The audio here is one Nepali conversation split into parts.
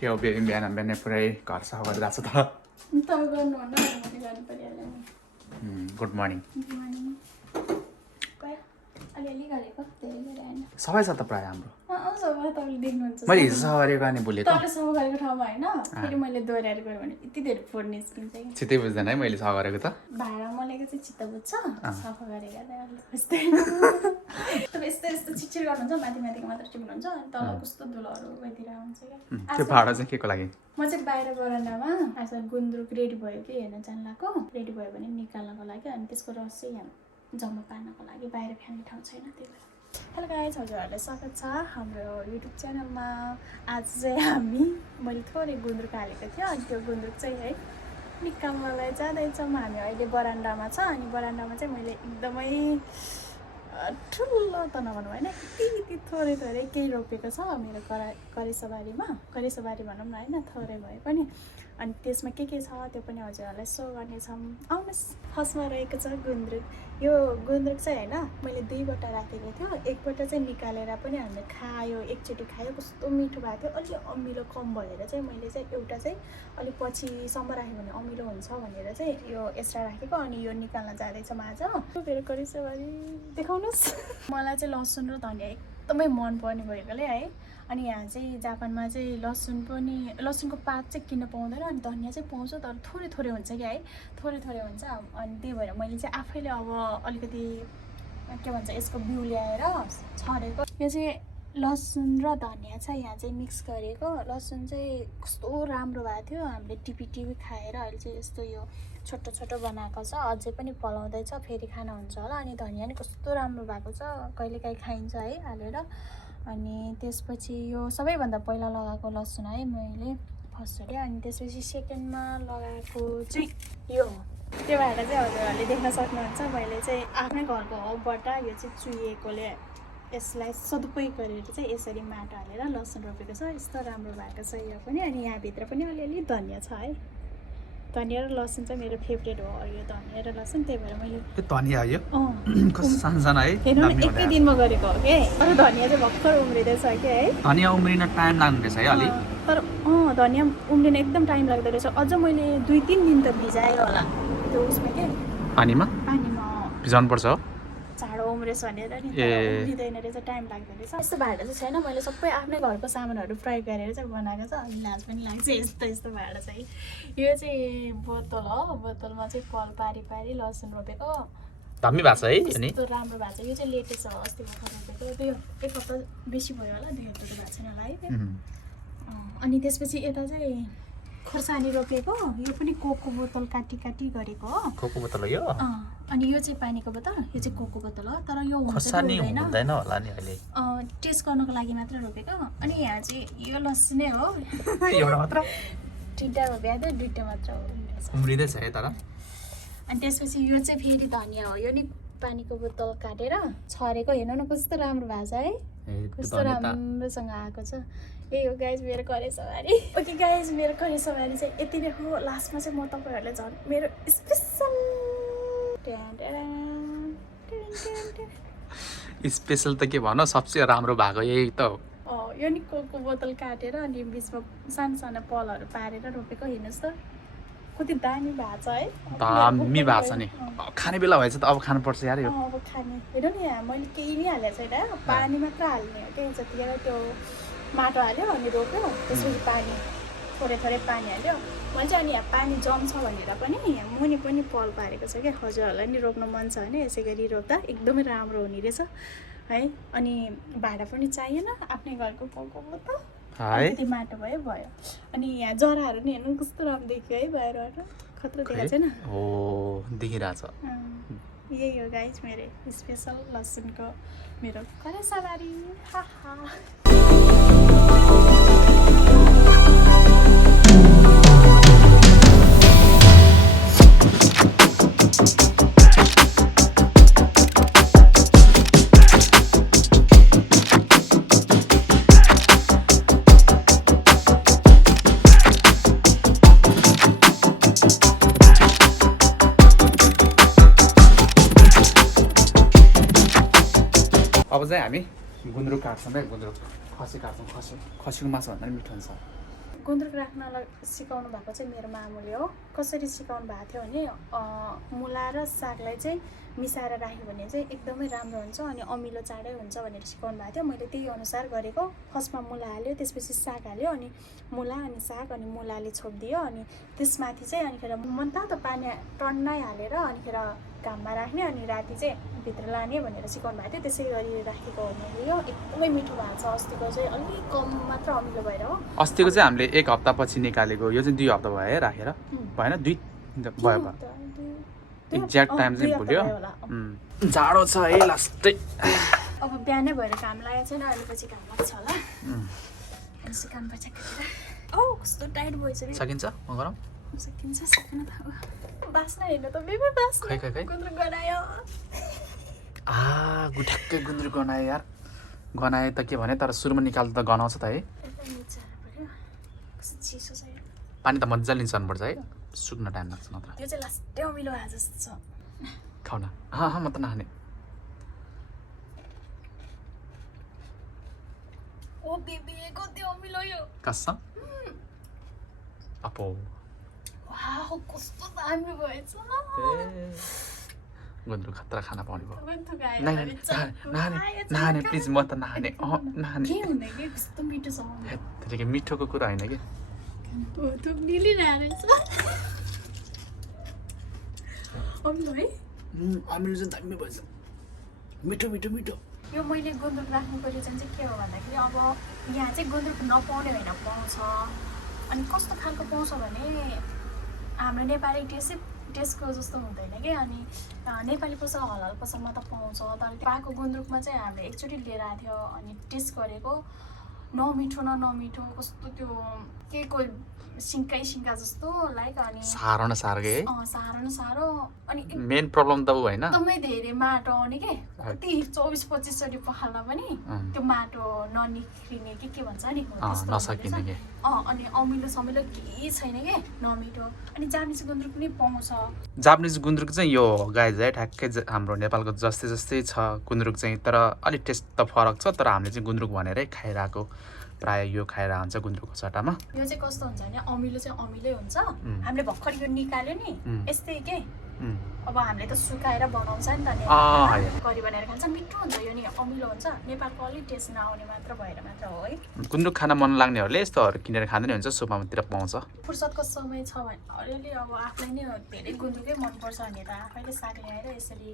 के हो बिहान बिहान पुरै घर सफा गरेर गएको छ त गुड मर्निङ सफाइ छ त प्रायः हाम्रो मैले हिजो सफा गरेको अनि भुलेको छिट्टै बुझ्दैन है मैले सफा गरेको त त्यो भाडा चाहिँ के को लागि म चाहिँ बाहिर बरन्डामा आज गुन्द्रुक रेडी भयो कि हेर्न जानलाको रेडी भयो भने निकाल्नको लागि अनि त्यसको रस चाहिँ यहाँ जम्मा पार्नको लागि बाहिर फ्याँक्ने ठाउँ छैन त्यही भएर हेलो गाइस हजुरहरूलाई स्वागत छ हाम्रो युट्युब च्यानलमा आज चाहिँ मैले थोरै गुन्द्रुक हालेको थिएँ अनि त्यो गुन्द्रुक चाहिँ है निकाल्नलाई जाँदैछौँ हामी अहिले बरन्डामा छ अनि बरन्डामा चाहिँ मैले एकदमै ठुलो त नभनौँ होइन यति थोरै केही रोपेको छ मेरो करेसा बारी भनौँ न होइन थोरै भए पनि अनि त्यसमा के छ त्यो पनि हजुरहरूलाई सो गर्नेछौँ आउनुहोस्। फर्स्टमा रहेको छ गुन्द्रुक यो गुन्द्रुक चाहिँ होइन मैले दुईवटा राखेको थियो एकपल्ट चाहिँ निकालेर पनि हामीले खायो एकचोटि खायो कस्तो मिठो भएको थियो अलि अमिलो कम भएर चाहिँ मैले चाहिँ एउटा चाहिँ अलिक पछिसम्म राख्यो भने अमिलो हुन्छ भनेर चाहिँ यो एक्स्ट्रा राखेको अनि यो निकाल्न जाँदैछ आज मेरो करेसाबारी देखाउनुहोस्। मलाई चाहिँ लसुन र धनियाँ एकदमै मनपर्ने भएकोले है अनि यहाँ चाहिँ जापानमा चाहिँ लसुनको पात चाहिँ किन्न पाउँदैन अनि धनियाँ चाहिँ पाउँछ तर थोरै हुन्छ कि है थोरै हुन्छ अनि त्यही भएर मैले चाहिँ आफैले अब अलिकति के भन्छ यसको बिउ ल्याएर छरेको यो चाहिँ लसुन र धनियाँ छ यहाँ चाहिँ मिक्स गरेको लसुन चाहिँ कस्तो राम्रो भएको थियो हामीले टिपी खाएर अहिले चाहिँ यस्तो यो छोटो बनाएको छ अझै पनि पलाउँदैछ फेरि खाना हुन्छ होला अनि धनियाँ नि कस्तो राम्रो भएको छ कहिलेकाहीँ खाइन्छ है हालेर अनि त्यसपछि यो सबैभन्दा पहिला लगाएको लसुन है मैले फर्स्टले अनि त्यसपछि सेकेन्डमा लगाएको चाहिँ यो त्यो भएर चाहिँ हजुरहरूले देख्न सक्नुहुन्छ मैले चाहिँ आफ्नै घरको होबाट यो चाहिँ चुहिएकोले यसलाई सदुपयोग गरेर चाहिँ यसरी माटो हालेर लसुन रोपेको छ यस्तो राम्रो भएको छ यो पनि अनि यहाँभित्र पनि अलिअलि धनियाँ छ है धनियाँ र लसुन चाहिँ मेरो फेभरेट हो यो धनियाँ र लसुन त्यही भएर मैले धनियाँ है हेर्नु न एकै दिनमा गरेको हो कि तर धनियाँ चाहिँ भर्खर उम्रिँदैछ कि है धनियाँ उम्रिन टाइम लाग्ने रहेछ है अलि तर धनियाँ उम्रिन एकदम टाइम लाग्दो रहेछ अझ मैले 2-3 दिन त भिजायो होला त्यो उसमा के पानीमा भिजाउनु पर्छ चाँडो उम्रेछ भनेर नि उम्रिँदैन रहेछ टाइम लाग्दो रहेछ यस्तो भाँडा चाहिँ छैन मैले सबै आफ्नै घरको सामानहरू प्रयोग गरेर चाहिँ बनाएको छ अनि लाज पनि लाग्छ यस्तो भाँडा चाहिँ यो चाहिँ बोतल हो बोतलमा चाहिँ कल पारी लसुन रोपेको दामी भएको छ है यस्तो राम्रो भएको छ यो चाहिँ लेटेस्ट हो अस्ति भर्खर रोपेको एक हप्ता बेसी भयो होला 2 हप्ता भएको छैन होला है अनि त्यसपछि यता चाहिँ खोर्सानी रोपेको यो पनि कोको बोतल काटी गरेको हो कोको बोतल हो यो अनि यो चाहिँ पानीको बोतल यो चाहिँ कोको बोतल हो तर यो खोर्सानी हुँदैन होला नि अहिले टेस्ट गर्नको लागि मात्र रोपेको अनि यहाँ चाहिँ यो लसुनै हो एउटा मात्र दुईटा रोप्या थियो दुईटा मात्र हो उम्रिँदैछ है तर अनि त्यसपछि यो चाहिँ फेरि धनियाँ हो यो नि पानीको बोतल काटेर छरेको हेर्नु न कस्तो राम्रो भएको छ है कस्तो राम्रोसँग आएको छ यही हो गाइज मेरो करेसाबारी ओके गाइज मेरो करेसाबारी चाहिँ यति नै हो लास्टमा चाहिँ म तपाईँहरूलाई झन् मेरो स्पेसल त के भनौँ सबसे राम्रो भएको यही त हो यो नि कोको बोतल काटेर अनि बिचमा सानो पलहरू पारेर रोपेको हेर्नुहोस् त कति दामी भएको छ है दामी भएको छ नि खाने बेला भएछ त अब खानुपर्छ यार यो अब खाने हेर्नु नि यहाँ मैले केही नै हालेको छैन पानी मात्र हाल्ने हो त्यही जतिखेर त्यो माटो हाल्यो अनि रोप्यो त्यसपछि पानी थोरै पानी हाल्यो मैले चाहिँ अनि यहाँ पानी जम्छ भनेर पनि यहाँ मुनि पनि पल पारेको छ क्या हजुरहरूलाई नि रोप्न मन छ भने यसै गरी रोप्दा एकदमै राम्रो हुने रहेछ है अनि भाडा पनि चाहिएन आफ्नै घरको कोको बोतल अलिकति माटो भयो अनि यहाँ जराहरू नि हेर्नु कस्तो राम्रो देखियो है बाहिरबाट खतरा देखाएको छैन हो देखिरहेछ यही हो गाइज मेरो स्पेसल लसुनको मेरो करेसाबारी अब चाहिँ हामी गुन्द्रुक काट्छौँ है गुन्द्रुक खसी काट्छौँ खसीको मासु भन्दा पनि मिठो हुन्छ गुन्द्रुक राख्नलाई सिकाउनु भएको चाहिँ मेरो मामुले हो। कसरी सिकाउनु भएको थियो भने मुला र सागलाई चाहिँ मिसाएर राख्यो भने चाहिँ एकदमै राम्रो हुन्छ अनि अमिलो चाँडै हुन्छ भनेर सिकाउनु भएको थियो। मैले त्यही अनुसार गरेको। फर्स्टमा मुला हाल्यो, त्यसपछि साग हाल्यो, अनि मुला अनि साग अनि मुलाले छोपिदियो, अनि त्यसमाथि चाहिँ अनिखेर मनतातो पानी टन्नै हालेर अनिखेर घाममा राख्ने, अनि राति चाहिँ भित्र लाने भनेर सिकाउनु भएको थियो। त्यसरी गरी राखेको हुनाले यो एकदमै मिठो भएको छ। अस्तिको चाहिँ अलिक कम मात्र अमिलो भएर हो। अस्तिको चाहिँ हामीले 1 हप्तापछि निकालेको, यो चाहिँ 2 हप्ता भयो है राखेर, भएन 2 भयो एक्ज्याक्ट टाइम चाहिँ भुल्यो। जाडो छ है लास्टै। अब बिहानै भएर घाम लागेको छैन, अहिले पछि घाम लाग्छ होला। सिकाउनुपर्छ कतिवटा। कस्तो टाइट भइसक्यो। सकिन्छ म गरौँ? सकिन्छ, सक्न त अब बास्न हेर्नु त बेबी बास्न। खै गुन्द्रुक गनायो। गुठ्याक्कै गुन्द्रुक गनायो यार। गनाए त के भने, तर सुरुमा निकाल्दा त गनाउँछ त है। चिसो छ। पानी त मजाले निचाल्नुपर्छ है, सुक्न टाइम लाग्छ नत्र। यो चाहिँ लास्टै अमिलो भए जस्तो छ। खाऊ न। म त नखाने। ओ बेबी कति अमिलो यो। कसम? अपो वाह कस्तो दामी भएछ। गुन्द्रुक खतरा खाना पाउने भयो। नहाने प्लिज, म त नहाने। नहाने के हुँदै के कस्तो मिठो छ। त्यसले मिठोको कुरा होइन कि। त्यो निलिरहेछ। अमिलो है? अमिलो चाहिँ दामी भएछ। मिठो मिठो मिठो। यो मैले गुन्द्रुक राख्नुको रिजन चाहिँ के हो भन्दाखेरि अब यहाँ चाहिँ गुन्द्रुक नपाउने होइन, पाउँछ। अनि कस्तो खालको पाउँछ भने हाम्रो नेपाली टेस्टको जस्तो हुँदैन कि। अनि नेपाली पसल हलाल पसलमा त पाउँछ, तर पाएको गुन्द्रुकमा चाहिँ हामीले एकचोटि लिएर आएको थियो अनि टेस्ट गरेको नमिठो न नमिठो, कस्तो त्यो के को सिङ्का जस्तो लाइक। अनि साह्रो न साह्रो के? साह्रो। अनि मेन प्रब्लम त ऊ होइन, एकदमै धेरै माटो आउने के। कति 24-25 चोटि पखाल्दा पनि त्यो माटो ननिक्रिने के भन्छ नि, नसकिने के। अनि अमिलो समिलो केही छैन के, नमिठो। अनि जापानिज गुन्द्रुक पनि पाउँछ। जापानिज गुन्द्रुक चाहिँ यो गाइज है ठ्याक्कै हाम्रो नेपालको जस्तै छ गुन्द्रुक चाहिँ, तर अलिक टेस्ट त फरक छ। तर हामीले चाहिँ गुन्द्रुक भनेरै खाइरहेको, प्राय यो खाएर हुन्छ गुन्द्रुकको सट्टामा। यो चाहिँ कस्तो हुन्छ भने अमिलो चाहिँ अमिलै हुन्छ। हामीले भर्खर यो निकाल्यो नि यस्तै के। अब हामीले त सुकाएर बनाउँछ नि त, करी बनाएर खान्छ, मिठो हुन्छ। यो नि अमिलो हुन्छ, नेपालको अलिक टेस्ट नआउने मात्र भएर मात्र हो है। गुन्द्रुक खान मन लाग्नेहरूले यस्तोहरू किनेर खाँदै हुन्छ, सुपामातिर पाउँछ। फुर्सदको समय छ भने अलिअलि अब आफूलाई नै धेरै गुन्द्रुकै मनपर्छ भने त आफैले साग ल्याएर यसरी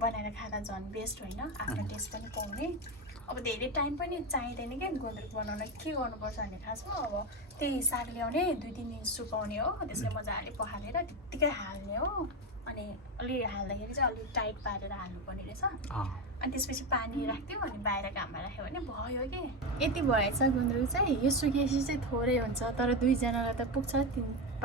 बनाएर खाँदा झन् बेस्ट होइन, आफ्नो टेस्ट पनि पाउने। अब धेरै टाइम पनि चाहिँदैन क्या गुन्द्रुक बनाउन। के गर्नुपर्छ भने खासमा अब त्यही साग ल्याउने 2-3 दिन सुकाउने हो, त्यसले मजाले पखालेर त्यत्तिकै हाल्ने हो। अनि अलि हाल्दाखेरि चाहिँ अलिक टाइट पारेर हाल्नुपर्ने रहेछ। अनि त्यसपछि पानी राख्थ्यो, अनि बाहिर घाममा राख्यो भने भयो कि। यति भएछ गुन्द्रुक चाहिँ। यो सुकेपछि चाहिँ थोरै हुन्छ, तर 2 जनालाई त पुग्छ,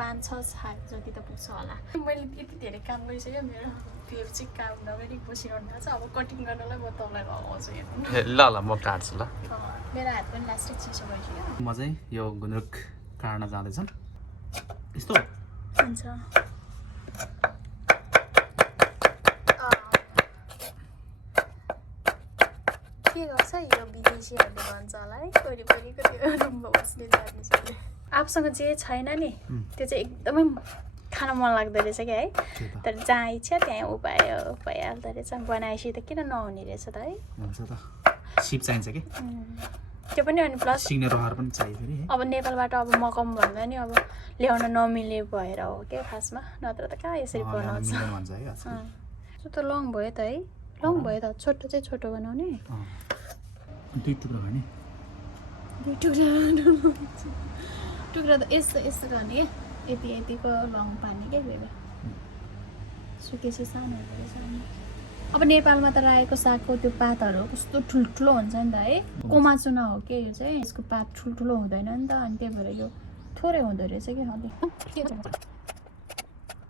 5-6 साग जति त पुग्छ होला। मैले यति धेरै काम गरिसक्यो, मेरो फेरि चाहिँ काम नगरी बसिरहनु थाल्छ। अब कटिङ गर्नलाई म तपाईँलाई लगाउँछु हेर्नु। ल म काट्छु ल। मेरो हात पनि लास्टै चिसो भइसक्यो। म चाहिँ यो गुन्द्रुक काट्न जाँदैछन् यस्तो हुन्छ। के गर्छ यो विदेशीहरूले भन्छ होला है, वरिपरिको त्यो रुममा बस्ने जापानिजहरूले। आफूसँग जे छैन नि त्यो चाहिँ एकदमै खान मन लाग्दो रहेछ क्या है। तर जहाँ इच्छा त्यहाँ उपाय भइहाल्दो रहेछ। बनाएपछि त किन नहुने रहेछ त है। हुन्छ त, सिप चाहिन्छ कि त्यो पनि। अनि प्लस सिग्ने रहर पनि चाहियो फेरि। अब नेपालबाट अब मकम भन्दा नि अब ल्याउन नमिले भएर हो क्या खासमा, नत्र त कहाँ यसरी बनाउँछ। त्यो त लङ भयो त है, लङ भयो त। छोटो चाहिँ छोटो बनाउने, 2 टुक्रा गर्ने। 2 टुक्रा त यस्तो गर्ने, यतिको लङ पार्ने क्या बेबी। सुकेपछि सानो हुँदो रहेछ। अब नेपालमा त रायोको सागको त्यो पातहरू कस्तो ठुल्ठुलो हुन्छ नि त है। कोमाचुना हो के यो चाहिँ, यसको पात ठुल्ठुलो हुँदैन नि त, अनि त्यही भएर यो थोरै हुँदो रहेछ कि।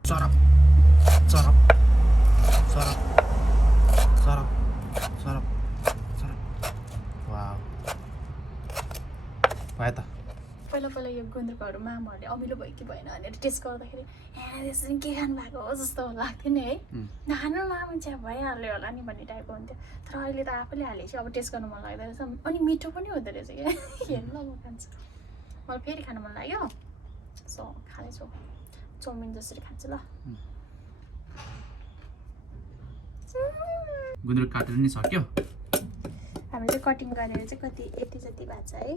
चरप चरप चरप चरप चरप चरप। वाउ भयो त। पहिला यो गुन्द्रुकहरू मामाहरूले अमिलो भयो कि भएन भनेर टेस्ट गर्दाखेरि त्यसरी के खानु भएको हो जस्तो लाग्थ्यो नि है। नखानु मामा चाहिँ भइहाल्यो होला नि भन्ने टाइपको हुन्थ्यो। तर अहिले त आफूले हालेपछि अब टेस्ट गर्नु मन लाग्दो रहेछ। अनि मिठो पनि हुँदो रहेछ क्या। हेर्नु ल म खान्छु। मलाई फेरि खान मन लाग्यो सो खानेछु चाउमिन जसरी खान्छु ल गुन्द्रुक काटेर नि सक्यो हामीले चाहिँ कटिङ गरेर चाहिँ कति 80 जति भएको छ है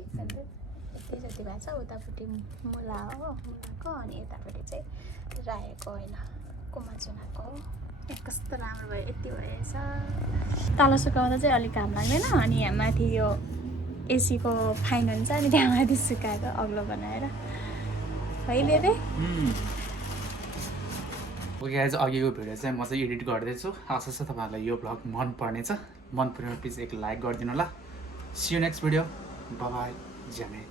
80 जति भएको छ उतापट्टि मुला हो मुलाको अनि यतापट्टि चाहिँ रायोको होइन कुमाचुनाको कस्तो राम्रो भयो यति भएछ तल सुकाउँदा चाहिँ अलिक घाम लाग्दैन अनि यहाँ माथि यो एसीको फाइन हुन्छ अनि त्यहाँ माथि सुकाएको अग्लो बनाएर है बेबे ओके गाइज अघिको भिडियो चाहिँ म चाहिँ एडिट गर्दैछु आशा छ तपाईँहरूलाई यो भ्लग मन पर्नेछ मन परेमा प्लिज एक लाइक गरिदिनु होला see you next video bye bye ज्यामे